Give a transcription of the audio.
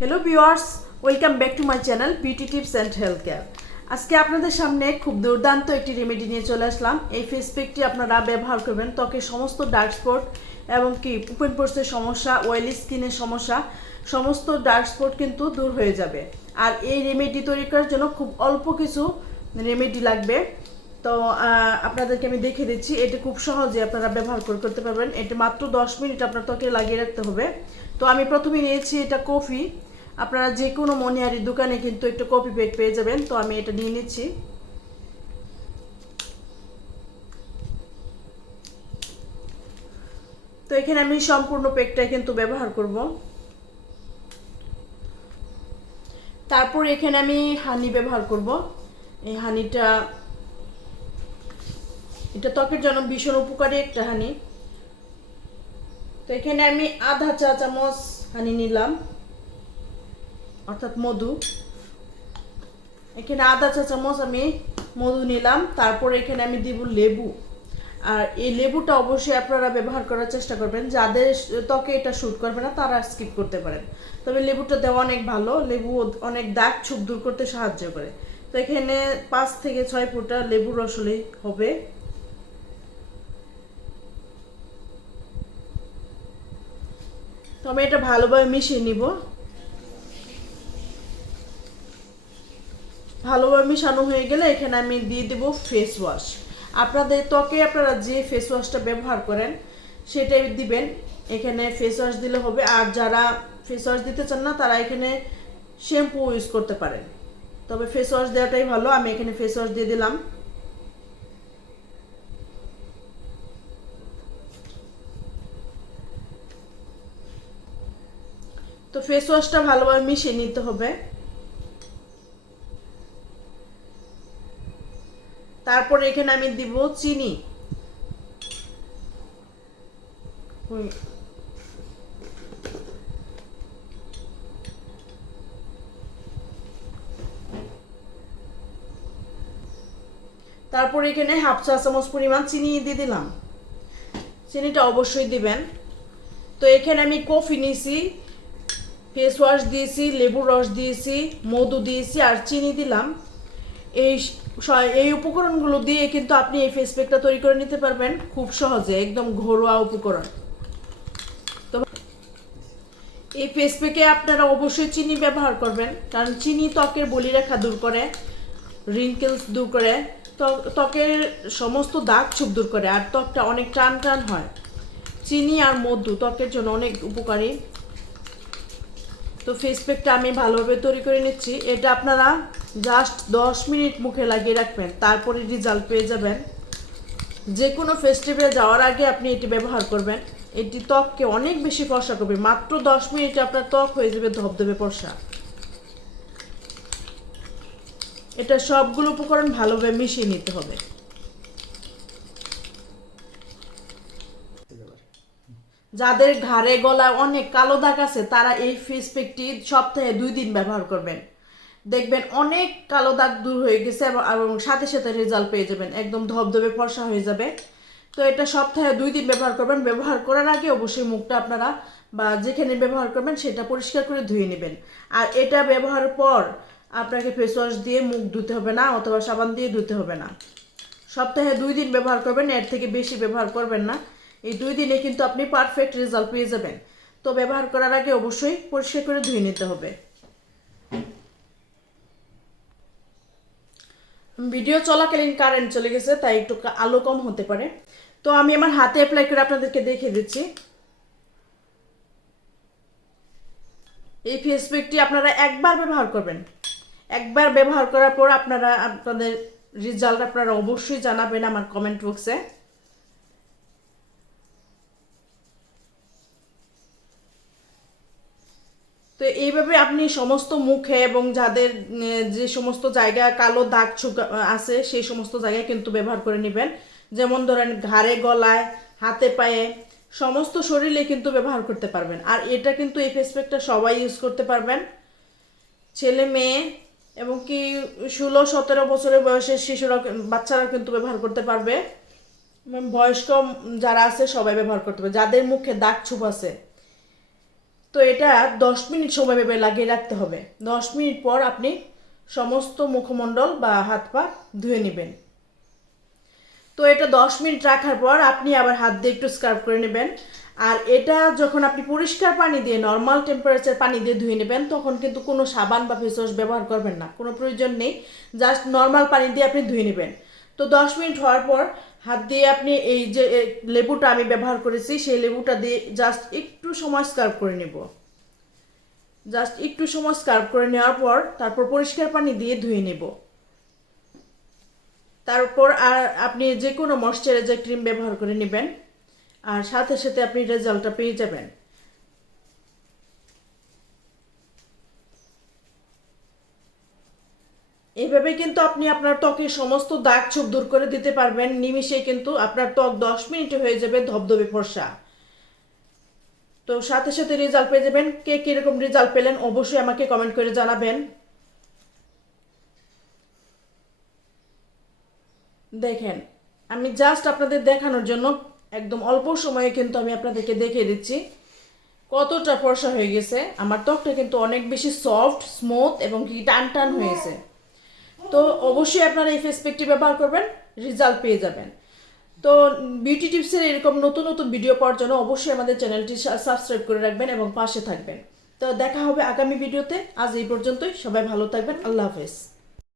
Hello viewers welcome back to my channel beauty tips and health care আজকে আপনাদের সামনে খুব দুর্দান্ত একটি রেমেডি নিয়ে চলে আসলাম। এই ফেস প্যাকটি আপনারা ব্যবহার করবেন ত্বকের সমস্ত ডার্ক স্পট এবং কি ওপেন পোর্সের সমস্যা অয়েলি স্কিনের সমস্যা, সমস্ত ডার্ক স্পট কিন্তু দূর হয়ে যাবে। আর এই রেমেডি তৈরি করার জন্য খুব অল্প কিছু রেমেডি লাগবে। তো আপনাদেরকে আমি দেখে দিচ্ছি, এটা খুব সহজে আপনারা ব্যবহার করে করতে পারবেন। এটা মাত্র দশ মিনিট আপনার ত্বকে লাগিয়ে রাখতে হবে। তো আমি প্রথমে নিয়েছি এটা কফি। আপনারা যে কোনো মনিহারির দোকানে কিন্তু একটু কপি প্যাক পেয়ে যাবেন। তো আমি এটা নিয়ে নিচ্ছি। তো এখানে আমি সম্পূর্ণ প্যাকটাই কিন্তু ব্যবহার করব। তারপর এখানে আমি হানি ব্যবহার করব। এই হানিটা এটা ত্বকের জন্য ভীষণ উপকারী একটা হানি তো এখানে আমি আধা চা চামচ হানি নিলাম। অর্থাৎ মধু। এখানে আধা চা চামচ আমি মধু নিলাম। তারপর এখানে আমি দিব লেবু। আর এই লেবুটা অবশ্যই আপনারা ব্যবহার করার চেষ্টা করবেন। যাদের ত্বকে এটা শ্যুট করবে না, তারা স্কিপ করতে পারেন। তবে লেবুটা দেওয়া অনেক ভালো। লেবু অনেক দাগ ছুপ দূর করতে সাহায্য করে। তো এখানে পাঁচ থেকে ছয় ফুটা লেবুর রস হলেই হবে। তো আমি এটা ভালোভাবে মিশিয়ে নিব। ভালোভাবে মিশানো হয়ে গেলে এখানে আমি দিয়ে দেব ফেস ওয়াশ আপনাদের ত্বকে আপনারা যে ফেস ওয়াশটা ব্যবহার করেন, সেটাই দিবেন। এখানে ফেস ওয়াশ দিলে হবে, আর যারা ফেস ওয়াশ দিতে চান না, তারা এখানে শ্যাম্পু ইউজ করতে পারেন। তবে ফেস ওয়াশ দেওয়াটাই ভালো, আমি এখানে ফেস ওয়াশ দিয়ে দিলাম। তো ফেস ওয়াশটা ভালোভাবে মিশিয়ে নিতে হবে। তারপর এখানে আমি দিব চিনি। তারপর এখানে হাফ চা চামচ পরিমাণ চিনি দিয়ে দিলাম। চিনিটা অবশ্যই দিবেন। তো এখানে আমি কফি নিয়েছি, ফেস ওয়াশ দিয়েছি, লেবুর রস দিয়েছি, মধু দিয়েছি আর চিনি দিলাম। এই এই উপকরণগুলো দিয়ে কিন্তু আপনি এই ফেস প্যাকটা তৈরি করে নিতে পারবেন খুব সহজে, একদম ঘরোয়া উপকরণ। তো এই ফেস প্যাকে আপনারা অবশ্যই চিনি ব্যবহার করবেন, কারণ চিনি ত্বকের বলিরেখা দূর করে রিঙ্কেলস দূর করে ত্বক- ত্বকের সমস্ত দাগ ছোপ দূর করে, আর ত্বকটা অনেক টান টান হয়। চিনি আর মধু ত্বকের জন্য অনেক উপকারী। তো ফেস প্যাকটা আমি ভালোভাবে তৈরি করে নিচ্ছি। এটা আপনারা জাস্ট দশ মিনিট মুখে লাগিয়ে রাখবেন, তারপরে রেজাল্ট পেয়ে যাবেন। যে কোনো ফেস্টিভ্যালে যাওয়ার আগে আপনি এটি ব্যবহার করবেন। এটি ত্বককে অনেক বেশি ফর্সা করবে, মাত্র দশ মিনিটে আপনার ত্বক হয়ে যাবে ধবধবে ফর্সা। এটা সবগুলো উপকরণ ভালোভাবে মিশিয়ে নিতে হবে। যাদের ঘাড়ে, গলায় অনেক কালো দাগ আছে, তারা এই ফেস প্যাকটি সপ্তাহে দুই দিন ব্যবহার করবেন। দেখবেন অনেক কালো দাগ দূর হয়ে গেছে এবং- সাথে সাথে রেজাল্ট পেয়ে যাবেন। একদম ধবধবে ফর্সা হয়ে যাবে। তো এটা সপ্তাহে দুই দিন ব্যবহার করবেন। ব্যবহার করার আগে অবশ্যই মুখটা আপনারা বা যেখানে ব্যবহার করবেন সেটা পরিষ্কার করে ধুয়ে নেবেন। আর এটা ব্যবহারের পর আপনাকে ফেস ওয়াশ দিয়ে মুখ ধুতে হবে না অথবা সাবান দিয়ে ধুতে হবে না। সপ্তাহে দুই দিন ব্যবহার করবেন, এর থেকে বেশি ব্যবহার করবেন না। এই দুই দিনে কিন্তু আপনি পারফেক্ট রেজাল্ট পেয়ে যাবেন। তো ব্যবহার করার আগে অবশ্যই পরিষ্কার করে ধুয়ে নিতে হবে। ভিডিও চলাকালীন কারেন্ট চলে গেছে, তাই একটু আলো কম হতে পারে। তো আমি আমার হাতে অ্যাপ্লাই করে আপনাদেরকে দেখিয়ে দিচ্ছি। এই ফেস প্যাকটি আপনারা একবার ব্যবহার করবেন। একবার ব্যবহার করার পর আপনারা আপনাদের রেজাল্ট আপনারা অবশ্যই জানাবেন আমার কমেন্ট বক্সে তো এইভাবে আপনি সমস্ত মুখে এবং যাদের যে সমস্ত জায়গায় কালো দাগ আছে সেই সমস্ত জায়গায় কিন্তু ব্যবহার করে নেবেন। যেমন ধরেন ঘাড়ে, গলায়, হাতে, পায়ে, সমস্ত শরীরে কিন্তু ব্যবহার করতে পারবেন। আর এটা কিন্তু এই ফেস প্যাকটা সবাই ইউজ করতে পারবেন। ছেলে, মেয়ে এবং কি ষোলো, সতেরো বছরের বয়সের শিশুরা বাচ্চারা কিন্তু ব্যবহার করতে পারবে। বয়স্ক যারা আছে সবাই ব্যবহার করতে পারবে। যাদের মুখে দাগ ছুপ আছে। তো এটা দশ মিনিট সময় ভেবে লাগিয়ে রাখতে হবে। দশ মিনিট পর আপনি সমস্ত মুখমণ্ডল বা হাত পা ধুয়ে নেবেন। তো এটা দশ মিনিট রাখার পর আপনি আবার হাত দিয়ে একটু স্ক্রাব করে নেবেন। আর এটা যখন আপনি পরিষ্কার পানি দিয়ে নর্মাল টেম্পারেচার পানি দিয়ে ধুয়ে নেবেন, তখন কিন্তু কোনো সাবান বা ফেস ওয়াশ ব্যবহার করবেন না। কোনো প্রয়োজন নেই। জাস্ট নর্মাল পানি দিয়ে আপনি ধুয়ে নেবেন। তো দশ মিনিট হওয়ার পর হাত দিয়ে আপনি এই যে লেবুটা আমি ব্যবহার করেছি, সেই লেবুটা দিয়ে জাস্ট একটু সময় স্ক্রাব করে নেব। জাস্ট একটু সময় স্ক্রাব করে নেওয়ার পর তারপর পরিষ্কার পানি দিয়ে ধুয়ে নেব। তারপর আর আপনি যে কোনো ময়শ্চারাইজার ক্রিম ব্যবহার করে নেবেন, আর সাথে সাথে আপনি রেজাল্টটা পেয়ে যাবেন। এইভাবে কিন্তু আপনি আপনার ত্বকের সমস্ত দাগ ছোপ দূর করে দিতে পারবেন। নিমিষে কিন্তু আপনার ত্বক দশ মিনিটে হয়ে যাবে ধবধবে ফর্সা। তো সাথে সাথে রেজাল্ট পেয়ে যাবেন। কে কীরকম রেজাল্ট পেলেন অবশ্যই আমাকে কমেন্ট করে জানাবেন। দেখেন, আমি জাস্ট আপনাদের দেখানোর জন্য একদম অল্প সময়ে কিন্তু আমি আপনাদেরকে দেখিয়ে দিচ্ছি। কতটা ফর্সা হয়ে গেছে। আমার ত্বকটা কিন্তু অনেক বেশি সফট স্মুথ এবং কি টান টান হয়েছে। তো অবশ্যই আপনারা এই ফেস প্যাকটি ব্যবহার করবেন রেজাল্ট পেয়ে যাবেন। তো বিউটি টিপসের এরকম নতুন নতুন ভিডিও পাওয়ার জন্য অবশ্যই আমাদের চ্যানেলটি সাবস্ক্রাইব করে রাখবেন এবং পাশে থাকবেন। তো দেখা হবে আগামী ভিডিওতে আজ এই পর্যন্তই। সবাই ভালো থাকবেন। আল্লাহ হাফেজ।